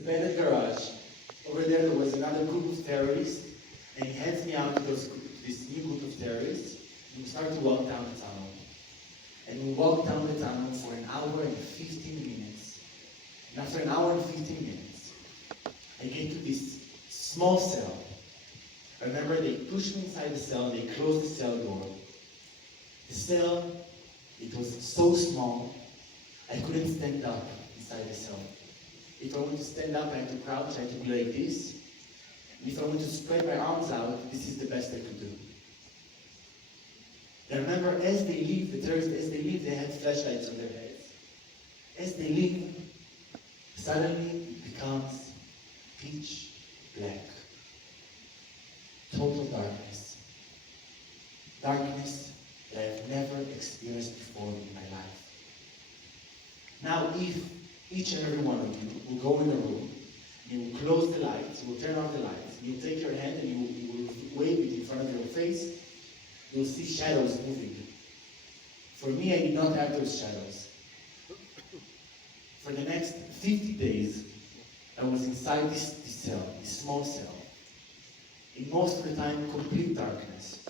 abandoned garage. Over there was another group of terrorists, and he hands me out to this new group of terrorists, and we start to walk down the tunnel. And we walked down the tunnel for an hour and 15 minutes. And after an hour and 15 minutes, I get to this small cell. I remember they pushed me inside the cell, they closed the cell door. The cell, it was so small, I couldn't stand up inside the cell. If I wanted to stand up, I had to crouch, I had to be like this. And if I wanted to spread my arms out, this is the best I could do. And I remember as they leave, the terrorists, as they leave, they had flashlights on their heads. As they leave, suddenly it becomes pitch black. Total darkness. Darkness that I have never experienced before in my life. Now, if each and every one of you will go in a room, you will close the lights, you will turn off the lights, you will take your hand and you will wave it in front of your face, you will see shadows moving. For me, I did not have those shadows. For the next 50 days, I was inside this cell, this small cell. In most of the time, complete darkness.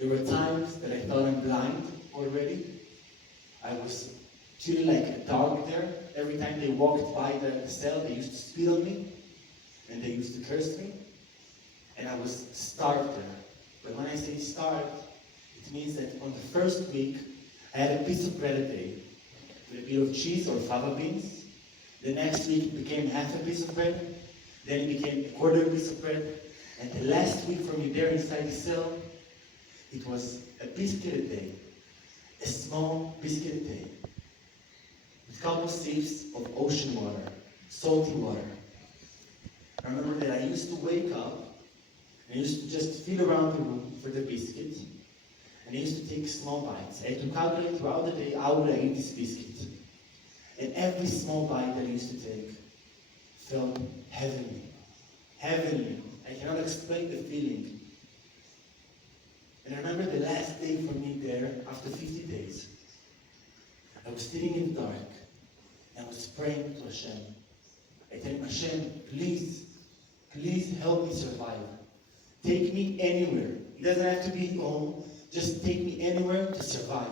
There were times that I thought I'm blind already. I was treated like a dog there. Every time they walked by the cell, they used to spit on me, and they used to curse me. And I was starved there. But when I say starved, it means that on the first week, I had a piece of bread a day, with a bit of cheese or fava beans. The next week, it became half a piece of bread. Then it became a quarter piece of bread. And the last week for me there inside the cell, it was a biscuit a day. A small biscuit a day. With a couple sips of ocean water, salty water. I remember that I used to wake up, and I used to just feel around the room for the biscuit, and I used to take small bites. I had to calculate throughout the day how would I eat this biscuit. And every small bite that I used to take felt heavenly. Heavenly. I cannot explain the feeling. And I remember the last day for me there, after 50 days, I was sitting in the dark, and I was praying to Hashem. I tell him, Hashem, please, please help me survive. Take me anywhere. It doesn't have to be home, just take me anywhere to survive.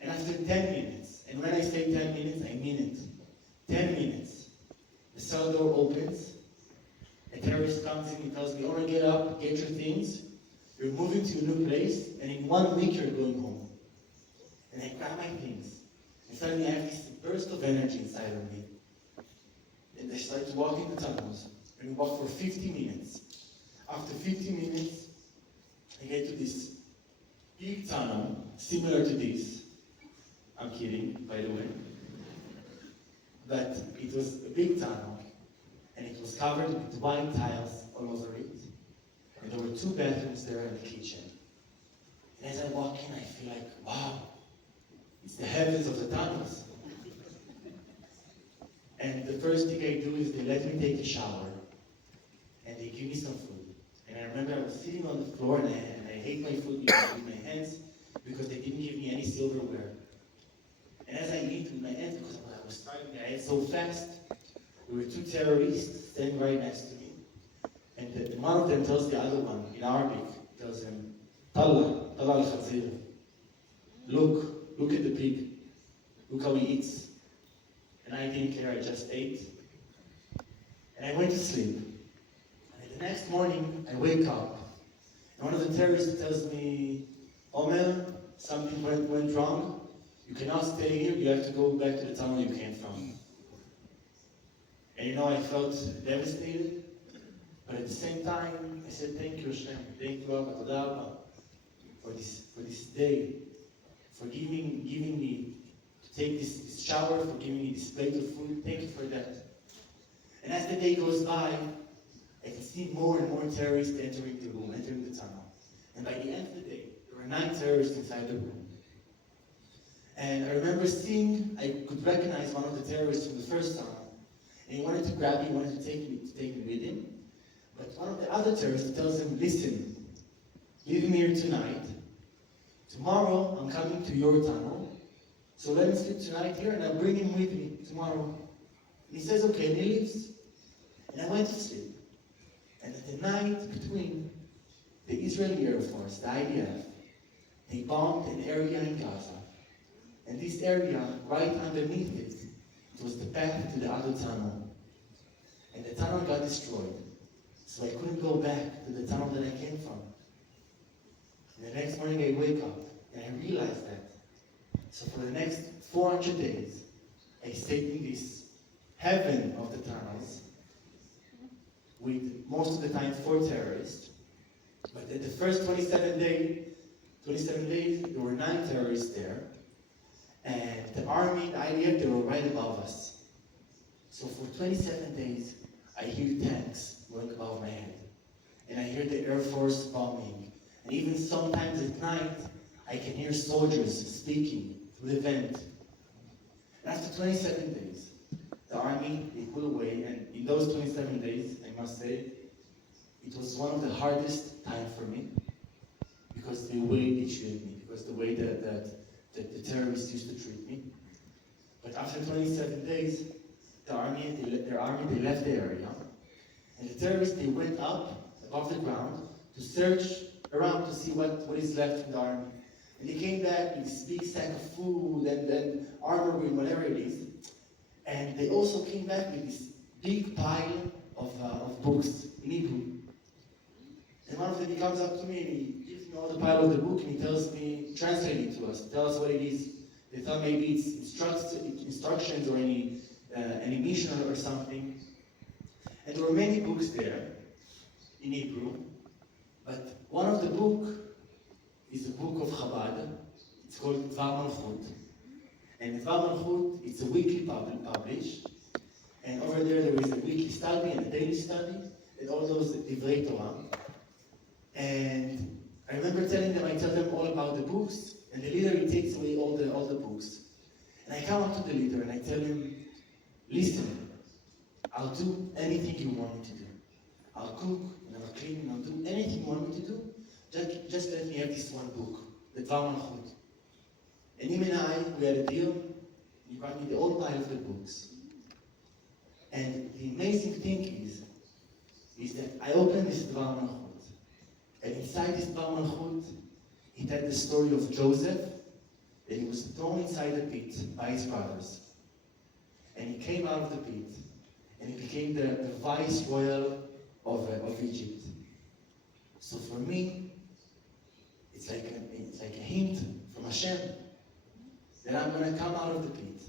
And after 10 minutes, and when I say 10 minutes, I mean it. 10 minutes. The cell door opens, a terrorist comes in and tells me, Omer, get up, get your things. You're moving to a new place, and in 1 week you're going home. And I grab my things, and suddenly I have this burst of energy inside of me. And I start to walk in the tunnels, and we walk for 50 minutes. After 50 minutes, I get to this big tunnel, similar to this. I'm kidding, by the way. But it was a big tunnel, and it was covered with white tiles all over it. And there were 2 bathrooms there in the kitchen. And as I walk in, I feel like, wow, it's the heavens of the tunnels. And the first thing I do is they let me take a shower, and they give me some food. And I remember I was sitting on the floor, and I hate my food with my hands, because they didn't give me any silverware. And as I eat with my hands, because I was starting, I ate so fast, there were 2 terrorists standing right next to me. And one of them tells the other one, in Arabic, tells him, Talla al-Khazir. Look at the pig. Look how he eats. And I didn't care, I just ate. And I went to sleep. And the next morning, I wake up. And one of the terrorists tells me, Omer, something went wrong. You cannot stay here, you have to go back to the tunnel you came from. And I felt devastated. But at the same time, I said, thank you, Shem. Thank you, Abba, Toda Abba, for this day, for giving me to take this shower, for giving me this plate of food. Thank you for that. And as the day goes by, I can see more and more terrorists entering the room, entering the tunnel. And by the end of the day, there were 9 terrorists inside the room. And I remember I could recognize one of the terrorists from the first tunnel. And he wanted to grab me, he wanted to take me with him. But one of the other terrorists tells him, listen, leave him here tonight. Tomorrow, I'm coming to your tunnel. So let him sleep tonight here, and I'll bring him with me tomorrow. And he says, okay, and he leaves. And I went to sleep. And at the night between, the Israeli Air Force, the IDF, they bombed an area in Gaza. And this area, right underneath it, it was the path to the other tunnel. And the tunnel got destroyed. So I couldn't go back to the tunnel that I came from. And the next morning I wake up and I realize that. So for the next 400 days, I stayed in this heaven of the tunnels with most of the time 4 terrorists. But at the first 27 days, there were 9 terrorists there. And the army, the IDF, they were right above us. So for 27 days, I hear tanks going above my head. And I hear the Air Force bombing. And even sometimes at night, I can hear soldiers speaking through the vent. And after 27 days, the army, they pull away. And in those 27 days, I must say, it was one of the hardest times for me. Because the way they treated me, because the way that the terrorists used to treat me. But after 27 days, their army, they left the area. And the terrorists, they went up above the ground to search around to see what is left from the army. And they came back with this big sack of food and then armory and whatever it is. And they also came back with this big pile of books in Hebrew. And one of them, he comes up to me and he gives me all the pile of the book and he tells me, translate it to us, tell us what it is. They thought maybe it's instructions or any mission or something. And there were many books there in Hebrew, but one of the book is a book of Chabad. It's called Dvar Malchut. And Dvar Malchut, it's a weekly published. And over there is a weekly study and a daily study, and all those Divrei Torah. And I remember I tell them all about the books, and the leader, he takes away all the books. And I come up to the leader and I tell him, listen, I'll do anything you want me to do. I'll cook, and I'll clean, and I'll do anything you want me to do. Just let me have this one book, the Dvar Malchut. And him and I, we had a deal. He brought me the whole pile of the books. And the amazing thing is that I opened this Dvar Malchut. And inside this Dvar Malchut, it had the story of Joseph, that he was thrown inside the pit by his brothers. And he came out of the pit, and he became the viceroy of Egypt. So for me, it's like a hint from Shem that I'm going to come out of the pit.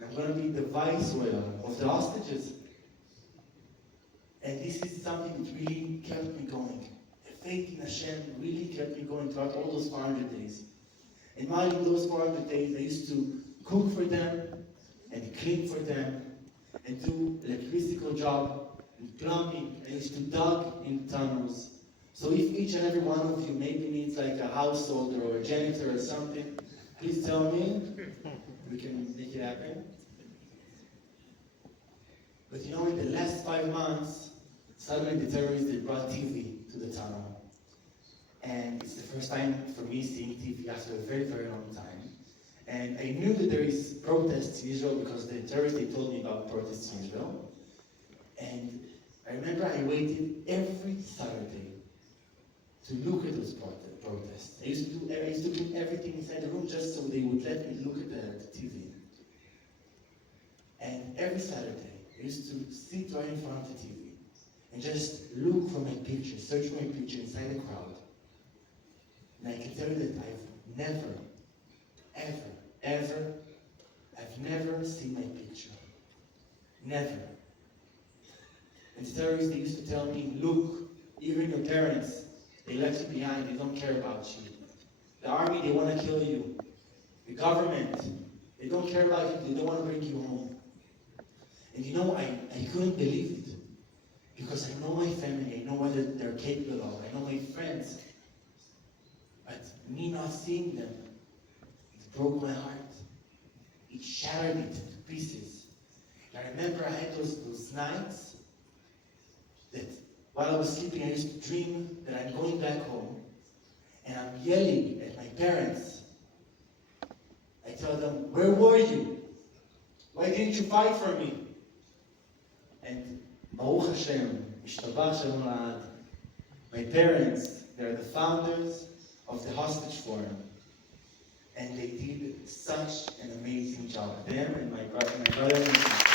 And I'm going to be the viceroy of the hostages. And this is something that really kept me going. The faith in Hashem really kept me going throughout all those 400 days. And while in those 400 days, I used to cook for them, and clean for them, and do electrical job, and plumbing. I used to dug in tunnels. So if each and every one of you maybe needs like a householder or a janitor or something, please tell me. We can make it happen. But you know, in the last 5 months, suddenly the terrorists, they brought TV to the tunnel. And it's the first time for me seeing TV after a very, very long time. And I knew that there is protests in Israel because the terrorists, they told me about protests in Israel. And I remember I waited every Saturday to look at those protests. I used to do everything inside the room just so they would let me look at the TV. And every Saturday, I used to sit right in front of the TV and just look for my picture, search for my picture inside the crowd. And I can tell you that I've never, ever, I've never seen my picture. Never. And the terrorists, they used to tell me, look, even your parents, they left you behind, they don't care about you. The army, they want to kill you. The government, they don't care about you, they don't want to bring you home. And you know, I couldn't believe it. Because I know my family, I know what they're capable of, I know my friends. But me not seeing them, it broke my heart. It shattered it to pieces. And I remember I had those nights that while I was sleeping, I used to dream that I'm going back home and I'm yelling at my parents. I tell them, where were you? Why didn't you fight for me? And Baruch Hashem, Ishtabach Shalom La'ad, my parents, they're the founders of the Hostage Forum. And they did such an amazing job. Them and my brother and my sister.